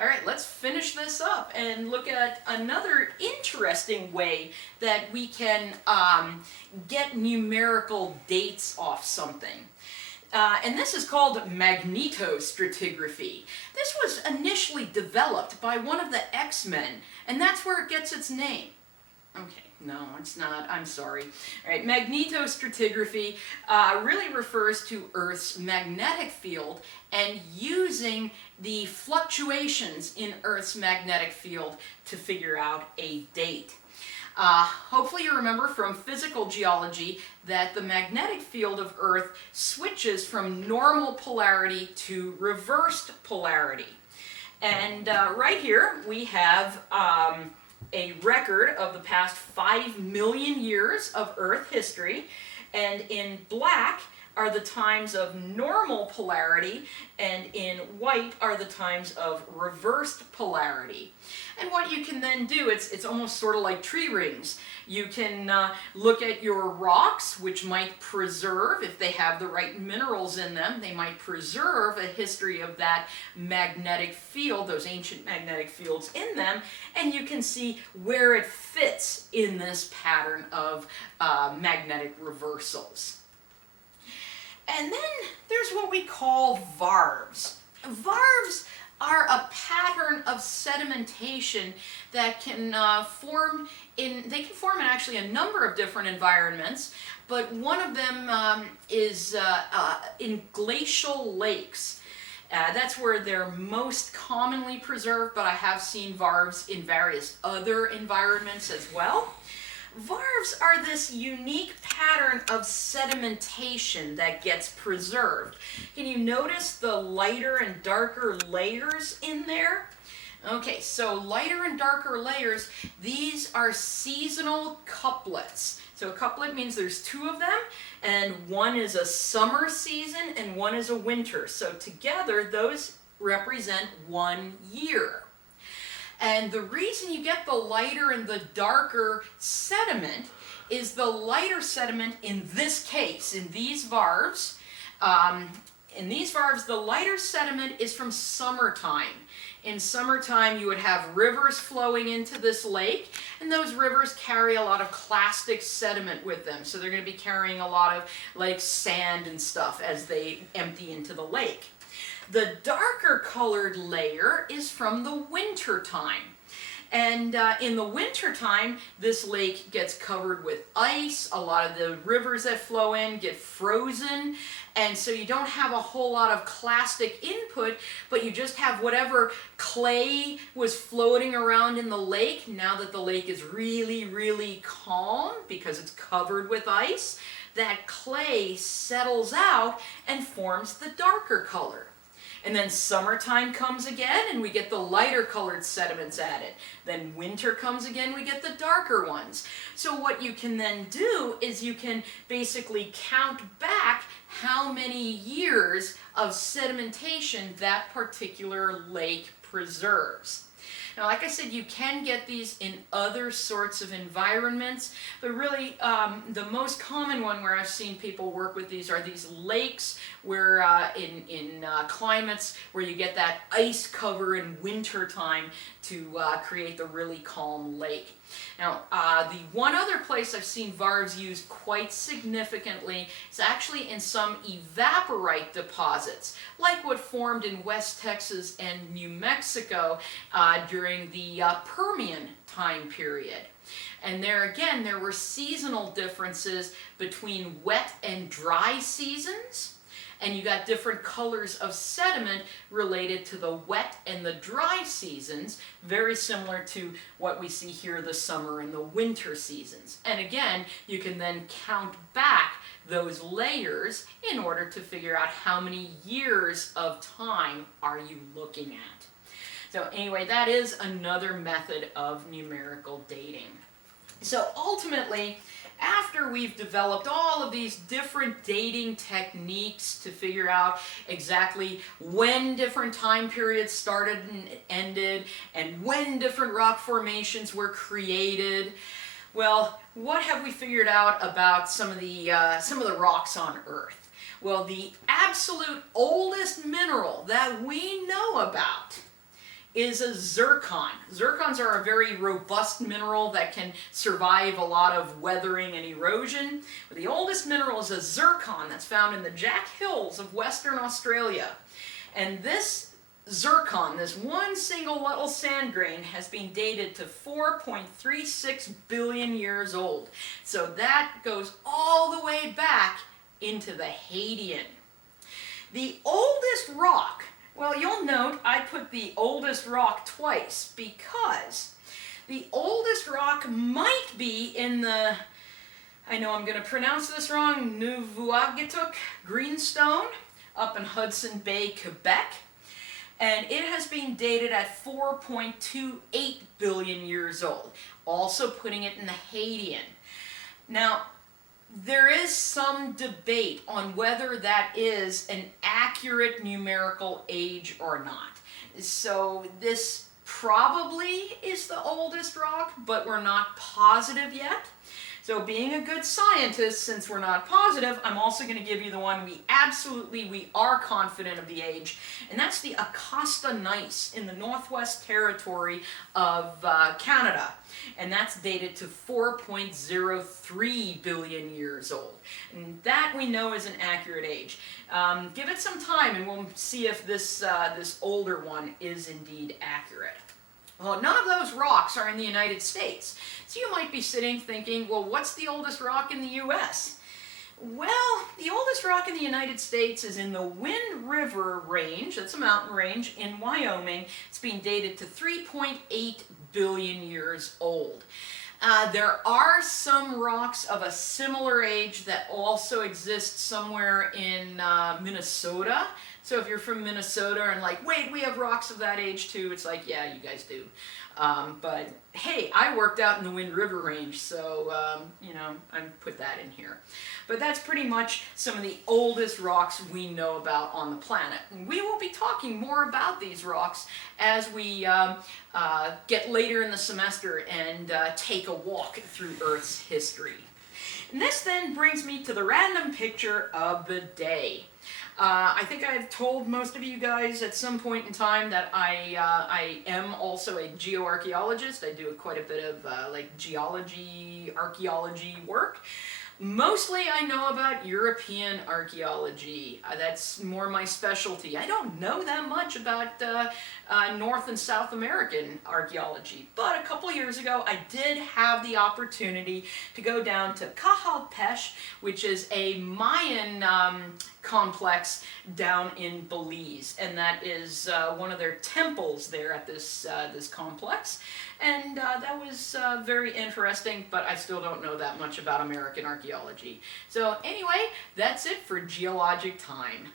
All right, let's finish this up and look at another interesting way that we can get numerical dates off something. And this is called magneto stratigraphy. This was initially developed by one of the X-Men, and that's where it gets its name. Okay, no, it's not. I'm sorry. All right, magnetostratigraphy really refers to Earth's magnetic field and using the fluctuations in Earth's magnetic field to figure out a date. Hopefully you remember from physical geology that the magnetic field of Earth switches from normal polarity to reversed polarity. And right here we have a record of the past 5 million years of Earth history, and in black are the times of normal polarity, and in white are the times of reversed polarity. And what you can then do, it's almost sort of like tree rings. You can look at your rocks, which might preserve, if they have the right minerals in them, they might preserve a history of that magnetic field, those ancient magnetic fields in them, and you can see where it fits in this pattern of magnetic reversals. And then there's what we call varves. Varves are a pattern of sedimentation that can form in actually a number of different environments, but one of them is in glacial lakes. That's where they're most commonly preserved, but I have seen varves in various other environments as well. Varves are this unique pattern of sedimentation that gets preserved. Can you notice the lighter and darker layers in there? Okay, so lighter and darker layers, these are seasonal couplets. So a couplet means there's two of them, and one is a summer season and one is a winter. So together, those represent 1 year. And the reason you get the lighter and the darker sediment is the lighter sediment in this case, in these varves, the lighter sediment is from summertime. In summertime, you would have rivers flowing into this lake, and those rivers carry a lot of clastic sediment with them. So they're going to be carrying a lot of like sand and stuff as they empty into the lake. The darker colored layer is from the winter time. And in the winter time, this lake gets covered with ice. A lot of the rivers that flow in get frozen. And so you don't have a whole lot of clastic input, but you just have whatever clay was floating around in the lake. Now that the lake is really, really calm because it's covered with ice, that clay settles out and forms the darker color. And then summertime comes again and we get the lighter colored sediments added. Then winter comes again, we get the darker ones. So what you can then do is you can basically count back how many years of sedimentation that particular lake preserves. Now, like I said, you can get these in other sorts of environments, but really the most common one where I've seen people work with these are these lakes where in climates where you get that ice cover in winter time to create the really calm lake. Now, the one other place I've seen varves used quite significantly is actually in some evaporite deposits, like what formed in West Texas and New Mexico during the Permian time period. And there again, there were seasonal differences between wet and dry seasons. And you got different colors of sediment related to the wet and the dry seasons, very similar to what we see here, the summer and the winter seasons. And again, you can then count back those layers in order to figure out how many years of time are you looking at. So anyway, that is another method of numerical dating. So ultimately, after we've developed all of these different dating techniques to figure out exactly when different time periods started and ended, and when different rock formations were created, well, what have we figured out about some of the rocks on Earth? Well, the absolute oldest mineral that we know about is a zircon. Zircons are a very robust mineral that can survive a lot of weathering and erosion. But the oldest mineral is a zircon that's found in the Jack Hills of Western Australia. And this zircon, this one single little sand grain, has been dated to 4.36 billion years old. So that goes all the way back into the Hadean. The oldest rock, well, you'll note I put the oldest rock twice because the oldest rock might be in the, I know I'm going to pronounce this wrong, Nuvuagituk greenstone up in Hudson Bay, Quebec. And it has been dated at 4.28 billion years old, also putting it in the Hadean. Now, there is some debate on whether that is an accurate numerical age or not. So this probably is the oldest rock, but we're not positive yet. So being a good scientist, since we're not positive, I'm also going to give you the one we are confident of the age, and that's the Acosta gneiss in the Northwest Territory of Canada. And that's dated to 4.03 billion years old. And that we know is an accurate age. Give it some time and we'll see if this older one is indeed accurate. Well, none of those rocks are in the United States. So you might be sitting thinking, well, what's the oldest rock in the U.S.? Well, the oldest rock in the United States is in the Wind River Range. That's a mountain range in Wyoming. It's being dated to 3.8 billion years old. There are some rocks of a similar age that also exist somewhere in Minnesota. So if you're from Minnesota and like, wait, we have rocks of that age too, it's like, yeah, you guys do. But hey, I worked out in the Wind River Range, so you know, I put that in here. But that's pretty much some of the oldest rocks we know about on the planet. And we will be talking more about these rocks as we get later in the semester and take a walk through Earth's history. And this then brings me to the random picture of the day. I think I've told most of you guys at some point in time that I am also a geoarchaeologist. I do quite a bit of like geology, archaeology work. Mostly I know about European archaeology. That's more my specialty. I don't know that much about North and South American archaeology. But a couple years ago I did have the opportunity to go down to Cajalpeche, which is a Mayan complex down in Belize. And that is one of their temples there at this complex. And that was very interesting, but I still don't know that much about American archaeology. So anyway, that's it for Geologic Time.